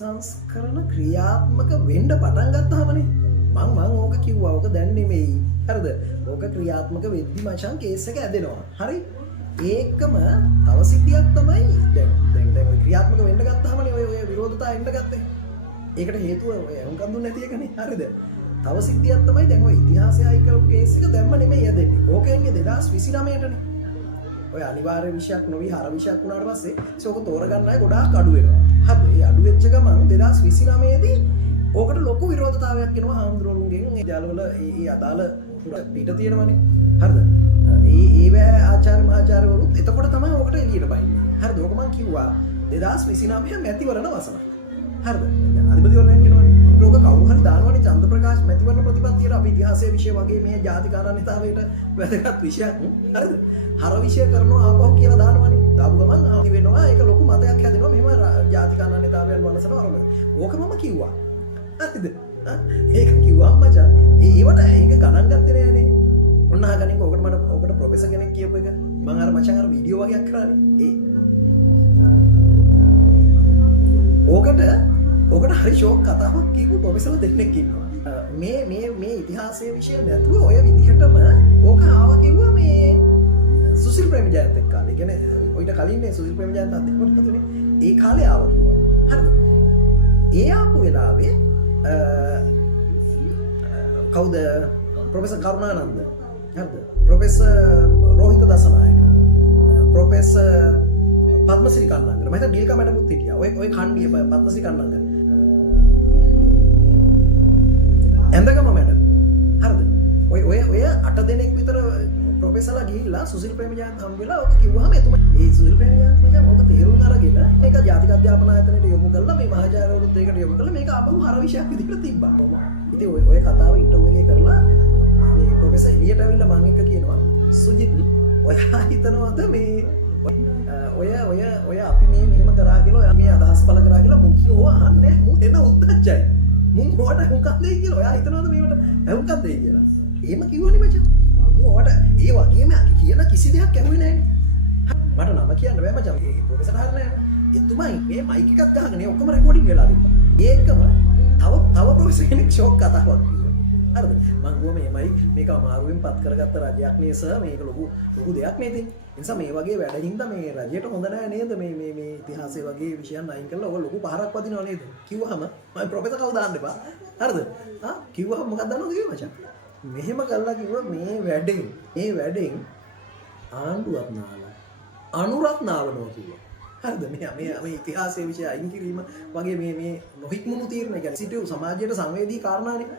සංස්කරණ ක්‍රියාත්මක වෙන්න පටන් ගත්තාමනේ මං ඕක කිව්වා ඕක දැන් නෙමෙයි හරිද ඕක ක්‍රියාත්මක වෙද්දි මචං කේස් එක ඇදෙනවා හරි ඒකම තව සිද්ධියක් තමයි දැන් ඔය ක්‍රියාත්මක වෙන්න ගත්තාමනේ ඔය විරෝධතා එන්න ගත්තේ ඒකට හේතුව ඔය උන්කන් දුන්නේ නැති එකනේ හරිද තව සිද්ධියක් තමයි දැන් ඔය ඉතිහාසය අයි කරපු කේස් එක දැම්ම නෙමෙයි ඇදෙන්නේ ඕක එන්නේ 2029ටනේ ඔය අනිවාර්ය විෂයක් නොවි හර විෂයක් වුණාට පස්සේ ඒක තෝරගන්න අය ගොඩාක් අඩු වෙනවා. හරි. ඒ අඩු වෙච්ච ගමන් 2029 දී ඕකට ලොකු විරෝධතාවයක් එනවා හාමුදුරුවන්ගෙන්. ඒ ජාලවල ඒ අදාළ පිට තියෙනවනේ. හරිද? ඒ ආචාර්ය මහාචාර්යවරුත් එතකොට තමයි ඕකට එළියට බහින්නේ. හරිද? ඕක මම කිව්වා 2029 මැතිවරණ වසන. හරිද? අධිපතිවරණයක් එනවනේ. ඒක කවුරු හරි දානවනේ චන්ද්‍රප්‍රකාශ් මැතිවරණ ප්‍රතිපත්තියට අපි ඉතිහාසයේ විෂය වගේ මේ ජාතිකාරණිතාවයට වැදගත් විෂයක්. හරිද? හර විෂය කරනවා ආපහු කියලා දානවනේ. දාපු ගමන් ආදි වෙනවා ඒක ලොකු මතයක් හැදෙනවා මෙහෙම ජාතිකාරණිතාවයන් වනසන අරම. ඕක මම කිව්වා. හරිද? ඒක කිව්වා මචං. ඒවට ඒක ගණන් ගත්තේ නෑනේ. ඔන්න අහගනින් ඕකට මට ඕකට ප්‍රොෆෙසර් කෙනෙක් කියපු එක මම අර මචං අර වීඩියෝ වගේක් කරානේ. ඕකට හරි ෂෝක් කතාවක් කියපු ප්‍රොෆෙසර්ලා දෙන්නෙක් ඉන්නවා. මේ ඉතිහාසයේ විෂය නැතුව ඔය විදිහටම ඕක ආවා කිව්වා මේ සුසිල් ප්‍රේමජයන්ත එක්ක කාලේ. කියන්නේ ඔයිට කලින් මේ සුසිල් ප්‍රේමජයන්ත අධ්‍යක්ෂකතුනේ ඒ කාලේ ආවා කිව්වා. හරිද? ඒ ආපු වෙලාවේ කවුද ප්‍රොෆෙසර් කරුණානන්ද හරිද? ප්‍රොෆෙසර් රෝහිත දසනායක ප්‍රොෆෙසර් පද්මශ්‍රී කන්නංගර මම හිතා ඩීල්කා මැඩමුත් හිටියා. ඔය කණ්ඩිය පද්මශ්‍රී කන්නංගර ඇඳගම මැඩම් හරිද? ඔය 8 දෙනෙක් විතර ප්‍රොෆෙසර්ලා ගිහිල්ලා සුසිල් ප්‍රේමජයන්ත හම්බෙලා ඔක කිව්වහම එතුමා ඒ සුසිල් ප්‍රේමජයන්ත මචං ඔක තේරුම් අරගෙන මේක ජාතික අධ්‍යාපන ආයතනයට යොමු කරලා මේ මහාචාර්යවරුත් ඒකට යොමු කරලා මේක ආපහු හර විෂයක් විදිහට තිබ්බා. ඉතින් ඔය කතාව ඉන්ටර්විව් එකේ කරලා මේ ප්‍රොෆෙසර් එළියට ඇවිල්ලා මම එක්ක කියනවා සුජිත් ඔයා හිතනවාද මේ ඔය අපි මේ මෙහෙම කරා කියලා ඔයා මේ අදහස් පළ කරා කියලා මුන් ඕව අහන්නේ මුන් එන උද්දච්චයි. මුන් ඕවට හුඟක් දෙයි කියලා ඔයා හිතනවාද මේවට හුඟක් දෙයි කියලා. එහෙම කිව්වනේ මචං. ඕවට ඒ වගේම කියන කිසි දෙයක් ඇහුවේ නැහැ. මට නම කියන්න බෑ මචං. මේ ප්‍රොෆෙසර් හරිනේ. එතුමයි මේ මයික් එකක් ගහගෙන ඔක්කොම රෙකෝඩින් වෙලා තිබ්බා. ඒකම තව ප්‍රොෆෙසර් කෙනෙක් ෂෝක් කතාවක් කිව්වා. හරිද? මං ගුව මේමයි මේක අමාරුවෙන් පත් කරගත්ත රජයක් නේ සර් මේක ලොකු දෙයක් නේ ඉතින්. ඒ නිසා මේ වගේ වැඩ හින්දා මේ රජයට හොඳ නෑ නේද මේ ඉතිහාසයේ වගේ විෂයන් අයින් කරලා ඔය ලොකු පහරක් වදිනව නේද? කිව්වහම මම ප්‍රොෆෙසර් කවුද දාන්න එපා. හරිද? කිව්වහම මොකක්ද දන්නවද කිව්වා මචං? මෙහෙම කරලා කිව්වා මේ වැඩෙන් ආණ්ඩුවක් නාලා අනුරත් නාවනවා කිව්වා. හරිද? මේ ඉතිහාසයේ විෂය අයින් කිරීම වගේ මේ නොහික්මුණු තීරණ කියන්නේ සිටු සමාජයට සංවේදී කාරණානේ.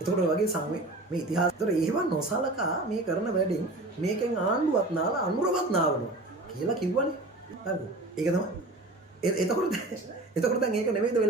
එතකොට ඔය වගේ මේ ඉතිහාසතර ඒව නොසලකා මේ කරන වැඩෙන් මේකෙන් ආණ්ඩුවක් නාලා අනුරවත් නාවනවා කියලා කිව්වනේ. හරිද? ඒක තමයි. එතකොට දැන් ඒක නෙමෙයිද වෙලා